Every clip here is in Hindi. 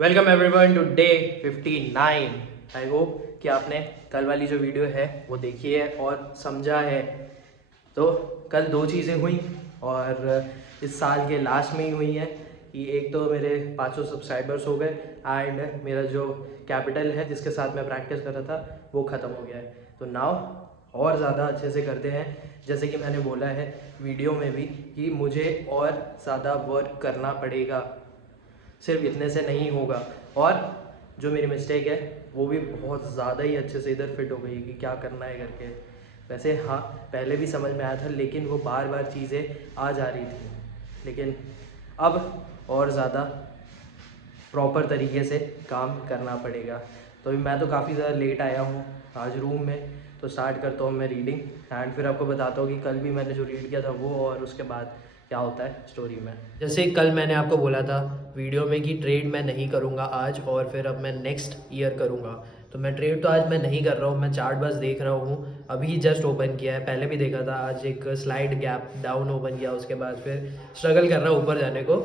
Welcome everyone today 59। I hope कि आपने कल वाली जो वीडियो है वो देखी है और समझा है। तो कल दो चीज़ें हुई और इस साल के लास्ट में ही हुई हैं कि एक तो मेरे 500 सब्सक्राइबर्स हो गए एंड मेरा जो कैपिटल है जिसके साथ मैं प्रैक्टिस कर रहा था वो ख़त्म हो गया है। तो नाउ और ज़्यादा अच्छे से करते हैं, जैसे कि मैंने बोला है वीडियो में भी कि मुझे और ज़्यादा वर्क करना पड़ेगा, सिर्फ इतने से नहीं होगा। और जो मेरी मिस्टेक है वो भी बहुत ज़्यादा ही अच्छे से इधर फिट हो गई कि क्या करना है करके। वैसे हाँ, पहले भी समझ में आया था लेकिन वो बार बार चीज़ें आ जा रही थी, लेकिन अब और ज़्यादा प्रॉपर तरीके से काम करना पड़ेगा। तो अभी मैं तो काफ़ी ज़्यादा लेट आया हूँ आज रूम में, तो स्टार्ट करता हूँ मैं रीडिंग एंड फिर आपको बताता हूँ कि कल भी मैंने जो रीड किया था वो और उसके बाद क्या होता है स्टोरी में। जैसे कल मैंने आपको बोला था वीडियो में कि ट्रेड मैं नहीं करूँगा आज और फिर अब मैं नेक्स्ट ईयर करूँगा। तो मैं ट्रेड तो आज मैं नहीं कर रहा हूँ, मैं चार्ट बस देख रहा हूँ। अभी जस्ट ओपन किया है, पहले भी देखा था। आज एक स्लाइड गैप डाउन ओपन किया, उसके बाद फिर स्ट्रगल कर रहा हूँ ऊपर जाने को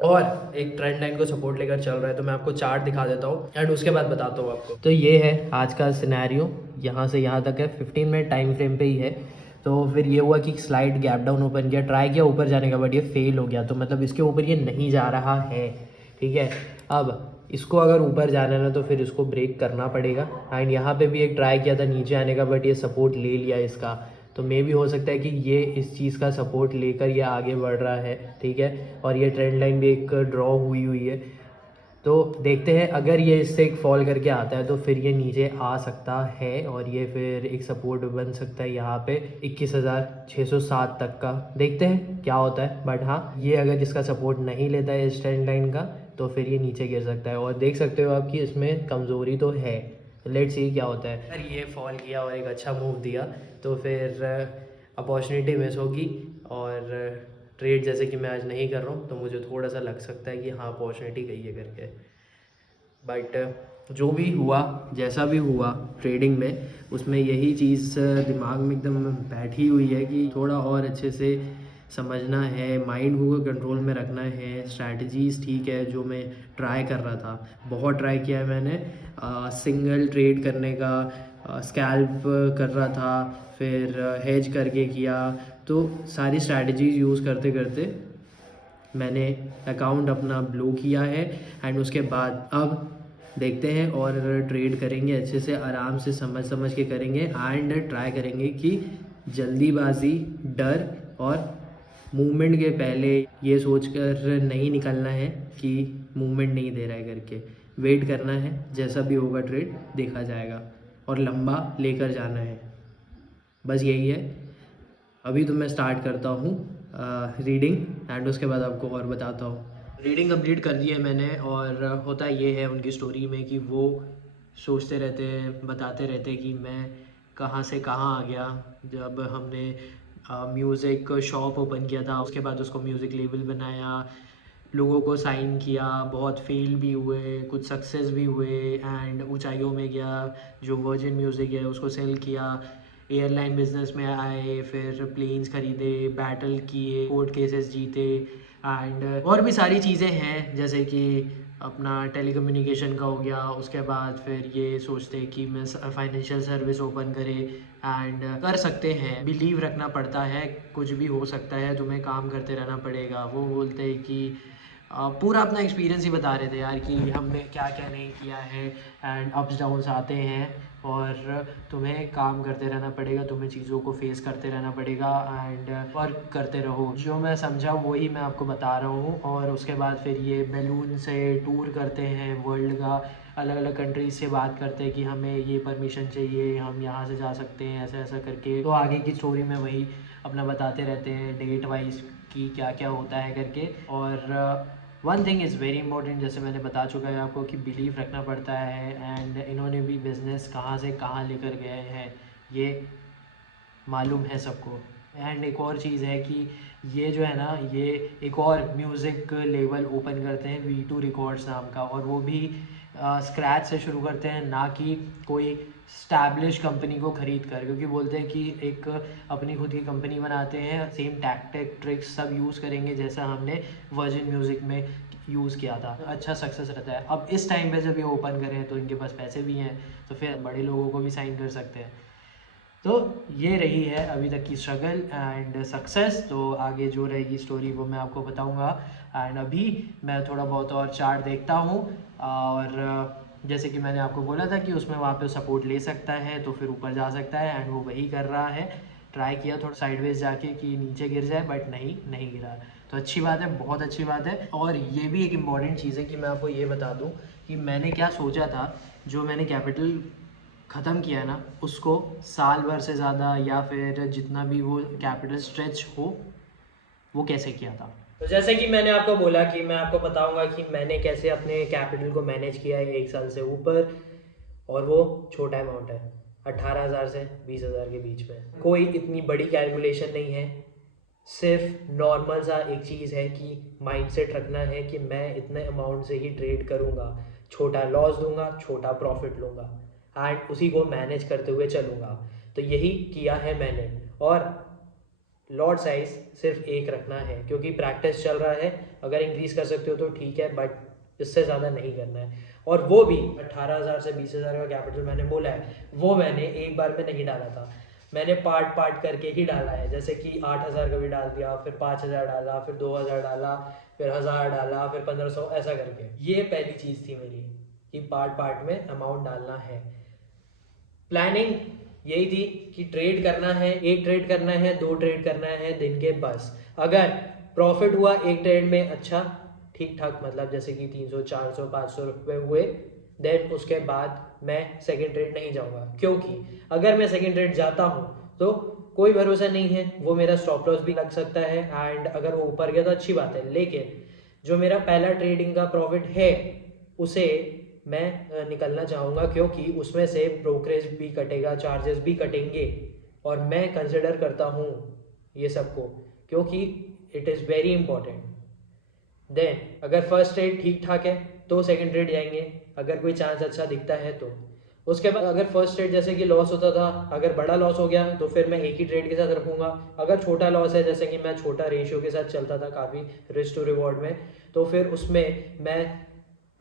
और एक ट्रेंड लाइन को सपोर्ट लेकर चल रहा है। तो मैं आपको चार्ट दिखा देता हूँ एंड उसके बाद बताता हूँ आपको। तो ये है आज का सिनेरियो, यहाँ से यहाँ तक है, 15 मिनट टाइम फ्रेम पे ही है। तो फिर ये हुआ कि स्लाइड गैप डाउन ओपन किया, ट्राई किया ऊपर जाने का बट ये फेल हो गया। तो मतलब इसके ऊपर ये नहीं जा रहा है, ठीक है। अब इसको अगर ऊपर जाना है ना तो फिर इसको ब्रेक करना पड़ेगा। एंड यहाँ पे भी एक ट्राई किया था नीचे आने का बट ये सपोर्ट ले लिया इसका। तो मे भी हो सकता है कि ये इस चीज़ का सपोर्ट लेकर ये आगे बढ़ रहा है, ठीक है। और ये ट्रेंड लाइन भी एक ड्रॉ हुई हुई है। तो देखते हैं, अगर ये इससे एक फॉल करके आता है तो फिर ये नीचे आ सकता है और ये फिर एक सपोर्ट बन सकता है यहाँ पे 21,607 तक का। देखते हैं क्या होता है। बट हाँ, ये अगर इसका सपोर्ट नहीं लेता है इस ट्रेंड लाइन का तो फिर ये नीचे गिर सकता है। और देख सकते हो आप कि इसमें कमज़ोरी तो है। लेट्स सी क्या होता है। अगर ये फॉल किया और एक अच्छा मूव दिया तो फिर अपॉर्चुनिटी मिस होगी और ट्रेड जैसे कि मैं आज नहीं कर रहा हूँ तो मुझे थोड़ा सा लग सकता है कि हाँ अपॉर्चुनिटी गई है करके। बट जो भी हुआ, जैसा भी हुआ ट्रेडिंग में, उसमें यही चीज़ दिमाग में एकदम बैठी हुई है कि थोड़ा और अच्छे से समझना है, माइंड को कंट्रोल में रखना है। स्ट्रैटेजीज़ ठीक है जो मैं ट्राई कर रहा था, बहुत ट्राई किया है मैंने। सिंगल ट्रेड करने का, स्कैल्प कर रहा था, फिर हेज करके किया। तो सारी स्ट्रैटेजीज़ यूज़ करते करते मैंने अकाउंट अपना ब्लो किया है। एंड उसके बाद अब देखते हैं और ट्रेड करेंगे अच्छे से, आराम से समझ समझ के करेंगे एंड ट्राई करेंगे कि जल्दीबाजी, डर और मूवमेंट के पहले ये सोचकर नहीं निकलना है कि मूवमेंट नहीं दे रहा है करके। वेट करना है, जैसा भी होगा ट्रेड देखा जाएगा और लंबा लेकर जाना है, बस यही है। अभी तो मैं स्टार्ट करता हूँ रीडिंग एंड उसके बाद आपको और बताता हूँ। रीडिंग कंप्लीट कर दी है मैंने और होता ये है उनकी स्टोरी में कि वो सोचते रहते हैं, बताते रहते हैं कि मैं कहाँ से कहाँ आ गया। जब हमने म्यूज़िक शॉप ओपन किया था, उसके बाद उसको म्यूज़िक लेबल बनाया, लोगों को साइन किया, बहुत फेल भी हुए, कुछ सक्सेस भी हुए एंड ऊंचाइयों में गया। जो वर्जिन म्यूज़िक है उसको सेल किया, एयरलाइन बिजनेस में आए, फिर प्लेन्स खरीदे, बैटल किए, कोर्ट केसेस जीते एंड और भी सारी चीज़ें हैं जैसे कि अपना टेलीकम्युनिकेशन का हो गया। उसके बाद फिर ये सोचते कि मैं फाइनेंशियल सर्विस ओपन करे एंड कर सकते हैं। बिलीव रखना पड़ता है, कुछ भी हो सकता है, तुम्हें काम करते रहना पड़ेगा। वो बोलते हैं कि पूरा अपना एक्सपीरियंस ही बता रहे थे यार कि हमने क्या क्या नहीं किया है एंड अप्स डाउन्स आते हैं और तुम्हें काम करते रहना पड़ेगा, तुम्हें चीज़ों को फेस करते रहना पड़ेगा एंड वर्क करते रहो। जो मैं समझा वही मैं आपको बता रहा हूँ। और उसके बाद फिर ये बैलून से टूर करते हैं वर्ल्ड का, अलग अलग कंट्रीज से बात करते हैं कि हमें ये परमिशन चाहिए, हम यहाँ से जा सकते हैं, ऐसा ऐसा करके। तो आगे की स्टोरी में वही अपना बताते रहते हैं डेट वाइज कि क्या क्या होता है करके। और one thing is very important, जैसे मैंने बता चुका है आपको कि बिलीव रखना पड़ता है एंड इन्होंने भी बिज़नेस कहाँ से कहाँ लेकर गए हैं ये मालूम है सबको। एंड एक और चीज़ है कि ये जो है ना, ये एक और म्यूज़िक लेबल ओपन करते हैं V2 रिकॉर्ड्स नाम का, और वो भी स्क्रैच से शुरू करते हैं, ना कि कोई स्टैब्लिश कंपनी को ख़रीद कर, क्योंकि बोलते हैं कि एक अपनी खुद की कंपनी बनाते हैं, सेम टैक्टिक ट्रिक्स सब यूज़ करेंगे जैसा हमने वर्जिन म्यूज़िक में यूज़ किया था, अच्छा सक्सेस रहता है। अब इस टाइम पे जब ये ओपन करें तो इनके पास पैसे भी हैं, तो फिर बड़े लोगों को भी साइन कर सकते हैं। तो ये रही है अभी तक की स्ट्रगल एंड सक्सेस। तो आगे जो रहेगी स्टोरी वो मैं आपको बताऊंगा। एंड अभी मैं थोड़ा बहुत और चार्ट देखता हूँ, और जैसे कि मैंने आपको बोला था कि उसमें वहाँ पे सपोर्ट ले सकता है तो फिर ऊपर जा सकता है, एंड वो वही कर रहा है। ट्राई किया थोड़ा साइडवेज जाके कि नीचे गिर जाए, बट नहीं गिरा। तो अच्छी बात है, बहुत अच्छी बात है। और ये भी एक इम्पॉर्टेंट चीज़ है कि मैं आपको ये बता दूँ कि मैंने क्या सोचा था, जो मैंने कैपिटल ख़त्म किया ना, उसको साल भर से ज़्यादा या फिर जितना भी वो कैपिटल स्ट्रेच हो, वो कैसे किया था। तो जैसे कि मैंने आपको बोला कि मैं आपको बताऊंगा कि मैंने कैसे अपने कैपिटल को मैनेज किया है 1 साल से ऊपर, और वो छोटा अमाउंट है, 18,000 से 20,000 के बीच में। कोई इतनी बड़ी कैलकुलेशन नहीं है, सिर्फ नॉर्मल सा एक चीज़ है कि माइंडसेट रखना है कि मैं इतने अमाउंट से ही ट्रेड करूँगा, छोटा लॉस दूंगा, छोटा प्रॉफिट लूँगा, एंड उसी को मैनेज करते हुए चलूँगा। तो यही किया है मैंने। और लॉट साइज सिर्फ एक रखना है, क्योंकि प्रैक्टिस चल रहा है। अगर इंक्रीज़ कर सकते हो तो ठीक है, बट इससे ज़्यादा नहीं करना है। और वो भी 18,000 से 20,000 का कैपिटल मैंने बोला है, वो मैंने एक बार में नहीं डाला था, मैंने पार्ट पार्ट करके ही डाला है। जैसे कि 8,000 का भी डाल दिया, फिर 5,000 डाला, फिर 2,000 डाला, फिर 1,000 डाला, फिर 1,500, ऐसा करके। ये पहली चीज़ थी मेरी कि पार्ट पार्ट में अमाउंट डालना है। प्लानिंग यही थी कि ट्रेड करना है, एक ट्रेड करना है, 2 ट्रेड करना है दिन के बस। अगर प्रॉफिट हुआ एक ट्रेड में, अच्छा ठीक ठाक, मतलब जैसे कि 300, 400, 500 रुपये हुए, देन उसके बाद मैं सेकेंड ट्रेड नहीं जाऊंगा। क्योंकि अगर मैं सेकेंड ट्रेड जाता हूँ तो कोई भरोसा नहीं है, वो मेरा स्टॉप लॉस भी लग सकता है, एंड अगर वो ऊपर गया तो अच्छी बात है। लेकिन जो मेरा पहला ट्रेडिंग का प्रॉफिट है उसे मैं निकलना चाहूँगा, क्योंकि उसमें से ब्रोकरेज भी कटेगा, चार्जेस भी कटेंगे, और मैं कंसिडर करता हूँ ये सबको, क्योंकि it is very important. Then अगर फर्स्ट ट्रेड ठीक ठाक है तो सेकंड ट्रेड जाएंगे, अगर कोई चांस अच्छा दिखता है तो। उसके बाद अगर फर्स्ट ट्रेड जैसे कि लॉस होता था, अगर बड़ा लॉस हो गया तो फिर मैं एक ही ट्रेड के साथ रखूँगा। अगर छोटा लॉस है, जैसे कि मैं छोटा रेशियो के साथ चलता था काफ़ी रिस्क टू रिवॉर्ड में, तो फिर उसमें मैं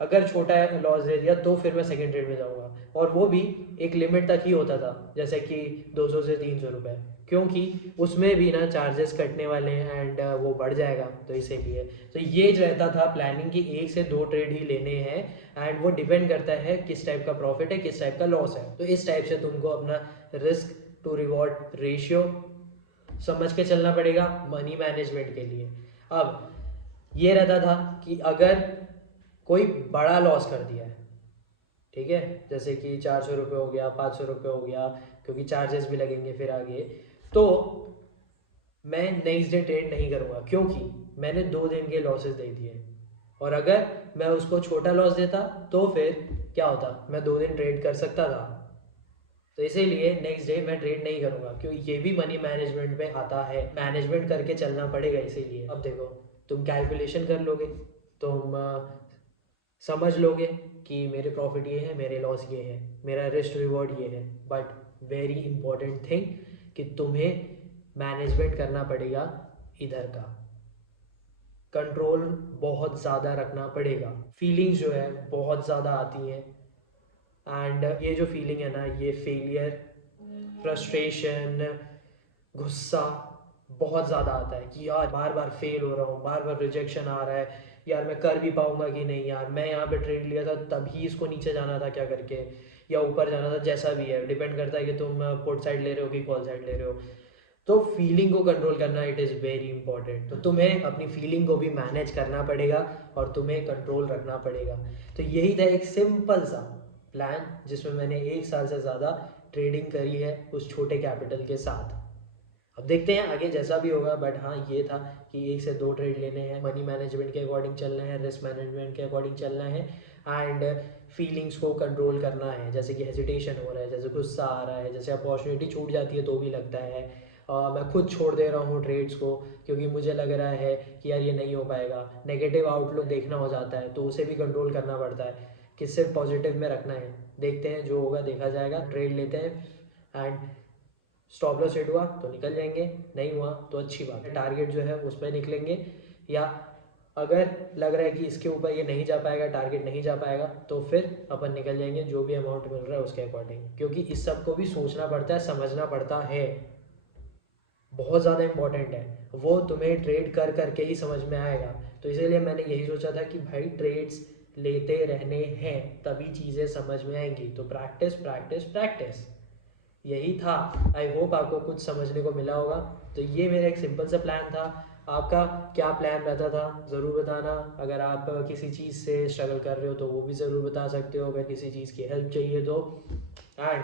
अगर छोटा लॉस दे दिया तो फिर मैं सेकेंड ट्रेड में जाऊँगा, और वो भी एक लिमिट तक ही होता था, जैसे कि 200 से 300 रुपये, क्योंकि उसमें भी ना चार्जेस कटने वाले हैं, एंड वो बढ़ जाएगा, तो इसीलिए। तो ये रहता था प्लानिंग कि 1 से 2 ट्रेड ही लेने हैं, एंड वो डिपेंड करता है किस टाइप का प्रॉफिट है, किस टाइप का लॉस है। तो इस टाइप से तुमको अपना रिस्क टू रिवॉर्ड रेशियो समझ के चलना पड़ेगा मनी मैनेजमेंट के लिए। अब ये रहता था कि अगर कोई बड़ा लॉस कर दिया है, ठीक है, जैसे कि 400 रुपये हो गया, 500 रुपये हो गया, क्योंकि चार्जेस भी लगेंगे फिर आगे, तो मैं नेक्स्ट डे ट्रेड नहीं करूँगा, क्योंकि मैंने 2 दिन के लॉसेस दे दिए। और अगर मैं उसको छोटा लॉस देता तो फिर क्या होता, मैं 2 दिन ट्रेड कर सकता था। तो इसीलिए नेक्स्ट डे मैं ट्रेड नहीं करूँगा, क्योंकि ये भी मनी मैनेजमेंट में आता है, मैनेजमेंट करके चलना पड़ेगा। इसीलिए अब देखो, तुम कैलकुलेशन कर लोगे, तुम समझ लोगे कि मेरे प्रॉफिट ये है, मेरे लॉस ये है, मेरा रिस्क रिवॉर्ड ये है, बट वेरी इंपॉर्टेंट थिंग कि तुम्हें मैनेजमेंट करना पड़ेगा इधर का, कंट्रोल बहुत ज़्यादा रखना पड़ेगा। फीलिंग्स जो है बहुत ज़्यादा आती हैं, एंड ये जो फीलिंग है ना, ये फेलियर, फ्रस्ट्रेशन, गुस्सा बहुत ज़्यादा आता है कि यार बार बार फेल हो रहा हूँ, बार बार रिजेक्शन आ रहा है, यार मैं कर भी पाऊँगा कि नहीं, यार मैं यहाँ पे ट्रेड लिया था तभी इसको नीचे जाना था क्या करके, या ऊपर जाना था, जैसा भी है डिपेंड करता है कि तुम पुट साइड ले रहे हो कि कॉल साइड ले रहे हो। तो फीलिंग को कंट्रोल करना इट इज़ वेरी इंपॉर्टेंट। तो तुम्हें अपनी फीलिंग को भी मैनेज करना पड़ेगा और तुम्हें कंट्रोल रखना पड़ेगा। तो यही था एक सिंपल सा प्लान, जिसमें मैंने 1 साल से ज़्यादा ट्रेडिंग करी है उस छोटे कैपिटल के साथ। अब देखते हैं आगे जैसा भी होगा, बट हाँ ये था कि 1 से 2 ट्रेड लेने हैं, मनी मैनेजमेंट के अकॉर्डिंग चलना है, रिस्क मैनेजमेंट के अकॉर्डिंग चलना है, एंड फीलिंग्स को कंट्रोल करना है। जैसे कि हेजिटेशन हो रहा है, जैसे गुस्सा आ रहा है, जैसे अपॉर्चुनिटी छूट जाती है तो भी लगता है, मैं खुद छोड़ दे रहा हूँ ट्रेड्स को क्योंकि मुझे लग रहा है कि यार ये नहीं हो पाएगा, नेगेटिव आउटलुक देखना हो जाता है, तो उसे भी कंट्रोल करना पड़ता है। कि सिर्फ पॉजिटिव में रखना है। देखते हैं जो होगा देखा जाएगा, ट्रेड लेते हैं एंड स्टॉप लॉस हिट हुआ तो निकल जाएंगे, नहीं हुआ तो अच्छी बात है, टारगेट जो है उस पर निकलेंगे। या अगर लग रहा है कि इसके ऊपर ये नहीं जा पाएगा, टारगेट नहीं जा पाएगा, तो फिर अपन निकल जाएंगे जो भी अमाउंट मिल रहा है उसके अकॉर्डिंग, क्योंकि इस सब को भी सोचना पड़ता है, समझना पड़ता है, बहुत ज़्यादा इंपॉर्टेंट है। वो तुम्हें ट्रेड कर करके ही समझ में आएगा। तो इसीलिए मैंने यही सोचा था कि भाई ट्रेड्स लेते रहने हैं तभी चीज़ें समझ में आएंगी। तो प्रैक्टिस प्रैक्टिस प्रैक्टिस, यही था। आई होप आपको कुछ समझने को मिला होगा। तो ये मेरा एक सिंपल सा प्लान था। आपका क्या प्लान रहता था ज़रूर बताना। अगर आप किसी चीज़ से स्ट्रगल कर रहे हो तो वो भी ज़रूर बता सकते हो, अगर किसी चीज़ की हेल्प चाहिए तो। एंड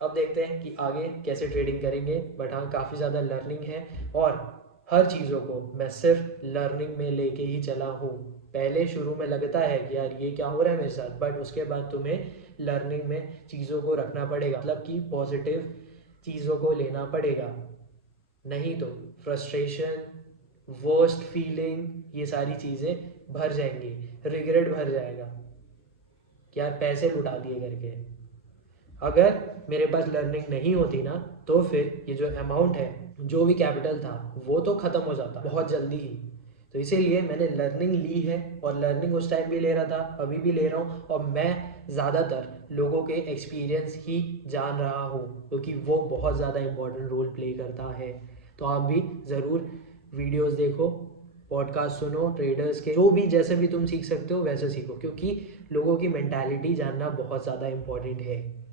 अब देखते हैं कि आगे कैसे ट्रेडिंग करेंगे। बट हाँ, काफ़ी ज़्यादा लर्निंग है और हर चीज़ों को मैं सिर्फ लर्निंग में लेके ही चला हूँ। पहले शुरू में लगता है कि यार ये क्या हो रहा है मेरे साथ, बट उसके बाद तुम्हें लर्निंग में चीज़ों को रखना पड़ेगा, मतलब कि पॉजिटिव चीज़ों को लेना पड़ेगा। नहीं तो फ्रस्ट्रेशन, वर्स्ट फीलिंग, ये सारी चीज़ें भर जाएंगी, रिग्रेट भर जाएगा कि यार पैसे लुटा दिए करके। अगर मेरे पास लर्निंग नहीं होती ना, तो फिर ये जो अमाउंट है, जो भी कैपिटल था, वो तो ख़त्म हो जाता बहुत जल्दी ही। तो इसीलिए मैंने लर्निंग ली है, और लर्निंग उस टाइम भी ले रहा था, अभी भी ले रहा हूँ। और मैं ज़्यादातर लोगों के एक्सपीरियंस ही जान रहा हूँ, क्योंकि वो बहुत ज़्यादा इंपॉर्टेंट रोल प्ले करता है। तो आप भी ज़रूर वीडियोस देखो, पॉडकास्ट सुनो, ट्रेडर्स के जो भी जैसे भी तुम सीख सकते हो वैसे सीखो, क्योंकि लोगों की मेंटालिटी जानना बहुत ज़्यादा इंपॉर्टेंट है।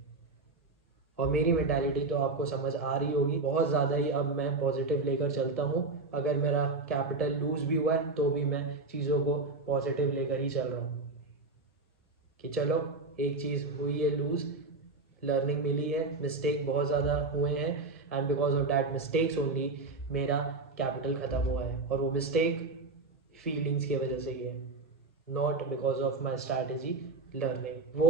और मेरी मेंटालिटी तो आपको समझ आ रही होगी, बहुत ज़्यादा ही अब मैं पॉजिटिव लेकर चलता हूँ। अगर मेरा कैपिटल लूज़ भी हुआ है तो भी मैं चीज़ों को पॉजिटिव लेकर ही चल रहा हूँ कि चलो एक चीज़ हुई है लूज़, लर्निंग मिली है, मिस्टेक बहुत ज़्यादा हुए हैं, and because of that mistakes only मेरा कैपिटल ख़त्म हुआ है। और वो मिस्टेक फीलिंग्स की वजह से ही है, not because of my strategy learning. वो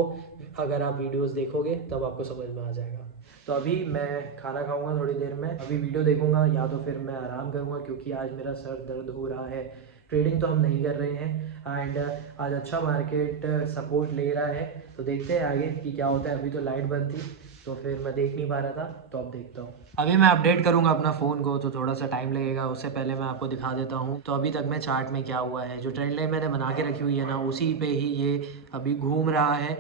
अगर आप वीडियोस देखोगे तब आपको समझ में आ जाएगा। तो अभी मैं खाना खाऊंगा थोड़ी देर में, अभी वीडियो देखूंगा या तो फिर मैं आराम करूंगा, क्योंकि आज मेरा सर दर्द हो रहा है। ट्रेडिंग तो हम नहीं कर रहे हैं एंड आज अच्छा मार्केट सपोर्ट ले रहा है, तो देखते हैं आगे कि क्या होता है। अभी तो लाइट बंद थी तो फिर मैं देख नहीं पा रहा था, तो अब देखता हूँ। अभी मैं अपडेट करूँगा अपना फ़ोन को, तो थोड़ा सा टाइम लगेगा। उससे पहले मैं आपको दिखा देता हूँ तो अभी तक मैं चार्ट में क्या हुआ है। जो ट्रेंड लाइन मैंने बना के रखी हुई है ना, उसी पे ही ये अभी घूम रहा है।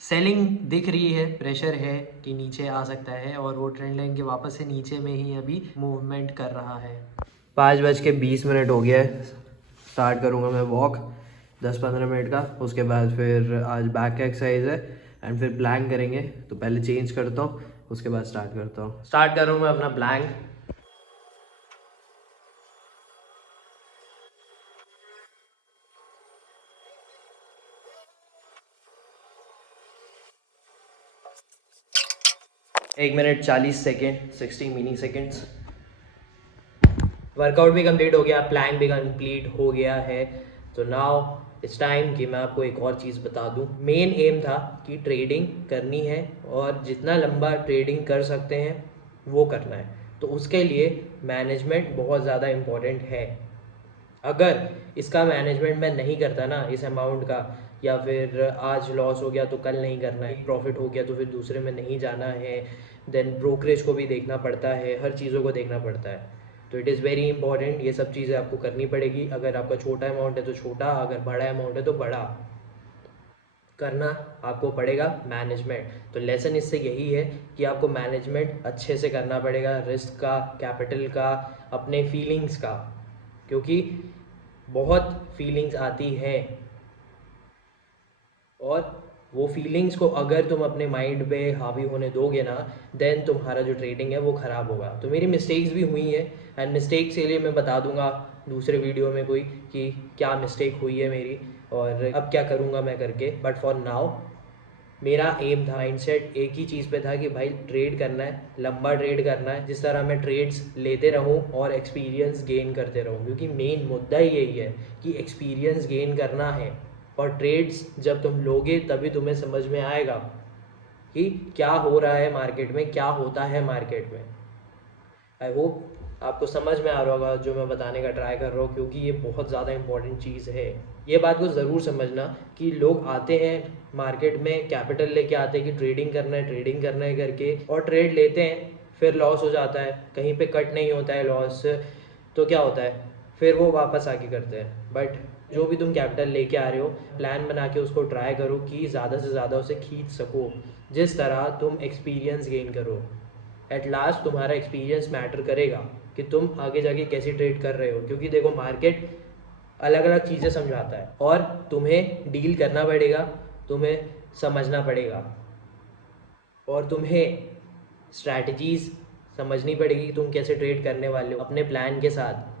सेलिंग दिख रही है, प्रेशर है कि नीचे आ सकता है, और वो ट्रेंड लाइन के वापस से नीचे में ही अभी मूवमेंट कर रहा है। 5:20 हो गया है। स्टार्ट करूँगा मैं वॉक 10-15 मिनट का, उसके बाद फिर आज बैक का एक्सरसाइज है एंड फिर प्लैंक करेंगे। तो पहले चेंज करता हूँ, उसके बाद स्टार्ट करता हूँ। स्टार्ट कर रहा हूँ मैं अपना प्लैंक। एक minute 40 second, 60 mini seconds. Workout भी कंप्लीट हो गया, प्लान भी कंप्लीट हो गया है। तो नाउ इट्स टाइम कि मैं आपको एक और चीज़ बता दूं। मेन एम था कि ट्रेडिंग करनी है, और जितना लंबा ट्रेडिंग कर सकते हैं वो करना है। तो उसके लिए मैनेजमेंट बहुत ज़्यादा इम्पोर्टेंट है। अगर इसका मैनेजमेंट मैं नहीं करता ना, इस अमाउंट का, या फिर आज लॉस हो गया तो कल नहीं करना है, प्रॉफिट हो गया तो फिर दूसरे में नहीं जाना है, देन ब्रोकरेज को भी देखना पड़ता है, हर चीज़ों को देखना पड़ता है। तो इट इज़ वेरी इंपॉर्टेंट, ये सब चीज़ें आपको करनी पड़ेगी। अगर आपका छोटा अमाउंट है तो छोटा, अगर बड़ा अमाउंट है तो बड़ा, करना आपको पड़ेगा मैनेजमेंट। तो लेसन इससे यही है कि आपको मैनेजमेंट अच्छे से करना पड़ेगा, रिस्क का, कैपिटल का, अपने फीलिंग्स का, क्योंकि बहुत फीलिंग्स आती हैं, और वो फीलिंग्स को अगर तुम अपने माइंड पे हावी होने दोगे ना, देन तुम्हारा जो ट्रेडिंग है वो ख़राब होगा। तो मेरी मिस्टेक्स भी हुई है, एंड मिस्टेक्स के लिए मैं बता दूंगा दूसरे वीडियो में कोई कि क्या मिस्टेक हुई है मेरी और अब क्या करूँगा मैं करके। बट फॉर नाउ मेरा एम था, माइंडसेट एक ही चीज़ पे था कि भाई ट्रेड करना है, लंबा ट्रेड करना है, जिस तरह मैं ट्रेड्स लेते रहूं और एक्सपीरियंस गेन करते रहूं, क्योंकि मेन मुद्दा ही यही है कि एक्सपीरियंस गेन करना है। और ट्रेड्स जब तुम लोगे तभी तुम्हें समझ में आएगा कि क्या हो रहा है मार्केट में, क्या होता है मार्केट में। आई होप आपको समझ में आ रहा होगा जो मैं बताने का ट्राई कर रहा हूँ, क्योंकि ये बहुत ज़्यादा इंपॉर्टेंट चीज़ है। ये बात को ज़रूर समझना कि लोग आते हैं मार्केट में, कैपिटल लेके आते हैं कि ट्रेडिंग करना है करके, और ट्रेड लेते हैं, फिर लॉस हो जाता है, कहीं पे कट नहीं होता है लॉस, तो क्या होता है, फिर वो वापस आके करते हैं। बट जो भी तुम कैपिटल लेके आ रहे हो, प्लान बना के उसको ट्राई करो कि ज़्यादा से ज़्यादा उसे खींच सको, जिस तरह तुम एक्सपीरियंस गेन करो। एट लास्ट तुम्हारा एक्सपीरियंस मैटर करेगा कि तुम आगे जाके कैसे ट्रेड कर रहे हो, क्योंकि देखो मार्केट अलग अलग चीज़ें समझाता है और तुम्हें डील करना पड़ेगा, तुम्हें समझना पड़ेगा, और तुम्हें स्ट्रैटेजीज समझनी पड़ेगी कि तुम कैसे ट्रेड करने वाले हो अपने प्लान के साथ।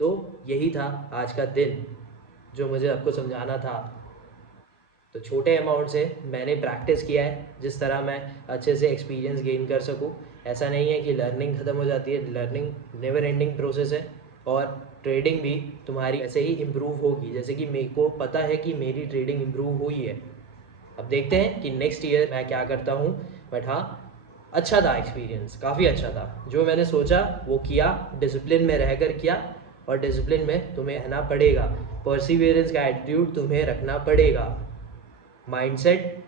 तो यही था आज का दिन जो मुझे आपको समझाना था। तो छोटे अमाउंट से मैंने प्रैक्टिस किया है जिस तरह मैं अच्छे से एक्सपीरियंस गेन कर सकूं। ऐसा नहीं है कि लर्निंग ख़त्म हो जाती है, लर्निंग नेवर एंडिंग प्रोसेस है, और ट्रेडिंग भी तुम्हारी ऐसे ही इम्प्रूव होगी जैसे कि मेरे को पता है कि मेरी ट्रेडिंग इम्प्रूव हुई है। अब देखते हैं कि नेक्स्ट ईयर मैं क्या करता हूँ। बट हाँ, अच्छा था एक्सपीरियंस, काफ़ी अच्छा था। जो मैंने सोचा वो किया, डिसिप्लिन में रहकर किया, और डिसिप्लिन में तुम्हें रहना पड़ेगा, परसिवियरेंस का एटीट्यूड तुम्हें रखना पड़ेगा। माइंडसेट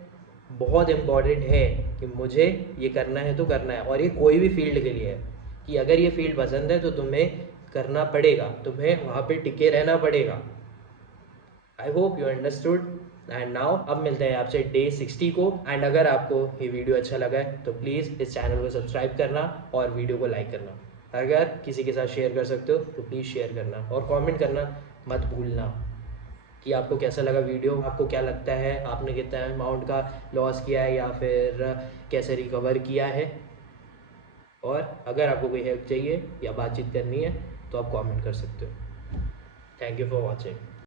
बहुत इम्पॉर्टेंट है कि मुझे ये करना है तो करना है, और ये कोई भी फील्ड के लिए है कि अगर ये फील्ड पसंद है तो तुम्हें करना पड़ेगा, तुम्हें वहाँ पे टिके रहना पड़ेगा। I hope you understood. And now अब मिलते हैं आपसे डे 60 को। एंड अगर आपको ये वीडियो अच्छा लगा है तो प्लीज़ इस चैनल को सब्सक्राइब करना और वीडियो को लाइक करना। अगर किसी के साथ शेयर कर सकते हो तो प्लीज़ शेयर करना, और कमेंट करना मत भूलना कि आपको कैसा लगा वीडियो, आपको क्या लगता है आपने कितना अमाउंट का लॉस किया है या फिर कैसे रिकवर किया है। और अगर आपको कोई हेल्प चाहिए या बातचीत करनी है तो आप कमेंट कर सकते हो। Thank you for watching.